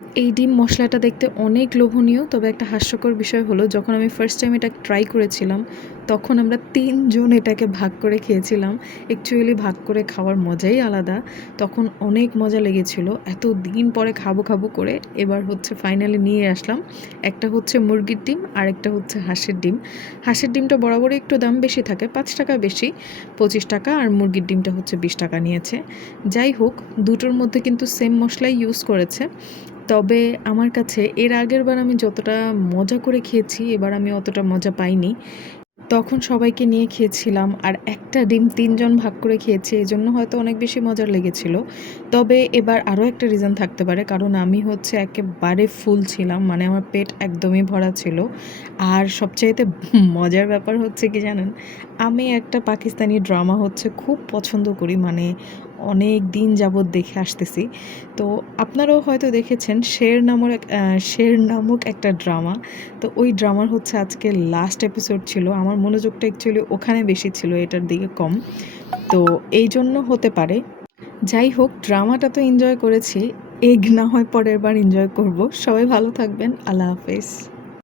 এই ডিম মশলাটা দেখতে অনেক লোভনীয়, তবে একটা হাস্যকর বিষয় হলো যখন আমি ফার্স্ট টাইম এটা ট্রাই করেছিলাম তখন আমরা ৩ জন এটাকে ভাগ করে খেয়েছিলাম। অ্যাকচুয়ালি ভাগ করে খাওয়ার মজাই আলাদা। তখন অনেক মজা লেগেছিল। এত দিন পরে খাবো, খাবো করে এবার হচ্ছে ফাইনালি নিয়ে আসলাম। একটা হচ্ছে মুরগির ডিম আর একটা হচ্ছে হাঁসের ডিম। হাঁসের ডিমটা বরাবরই একটু দাম বেশি থাকে, ৫ টাকা বেশি, ২৫ টাকা, আর মুরগির ডিমটা হচ্ছে ২০ টাকা নিয়েছে। যাই হোক, দুটোর মধ্যে কিন্তু সেম মশলাই ইউজ করেছে। তবে আমার কাছে এর আগের বার আমি যতটা মজা করে খেয়েছি এবার আমি অতটা মজা পাইনি। তখন সবাইকে নিয়ে খেয়েছিলাম আর একটা ডিম ৩ জন ভাগ করে খেয়েছি, এজন্য হয়তো অনেক বেশি মজার লেগেছিল। তবে এবার আরও একটা রিজন থাকতে পারে, কারণ আমি হচ্ছে একেবারে ফুল ছিলাম, মানে আমার পেট একদমই ভরা ছিল। আর সবচাইতে মজার ব্যাপার হচ্ছে কি জানেন, আমি একটা পাকিস্তানি ড্রামা হচ্ছে খুব পছন্দ করি, মানে অনেক দিন যাবৎ দেখে আসতেছি। তো আপনারাও হয়তো দেখেছেন শের নামক একটা ড্রামা। তো ওই ড্রামার হচ্ছে আজকে লাস্ট এপিসোড ছিল। আমার মনোযোগটা অ্যাকচুয়ালি ওখানে বেশি ছিল, এটার দিকে কম। তো এই জন্য হতে পারে। যাই হোক, ড্রামাটা তো এনজয় করেছি। এগ না হয় পরের বার এনজয় করব। সবাই ভালো থাকবেন। আল্লাহ হাফেজ।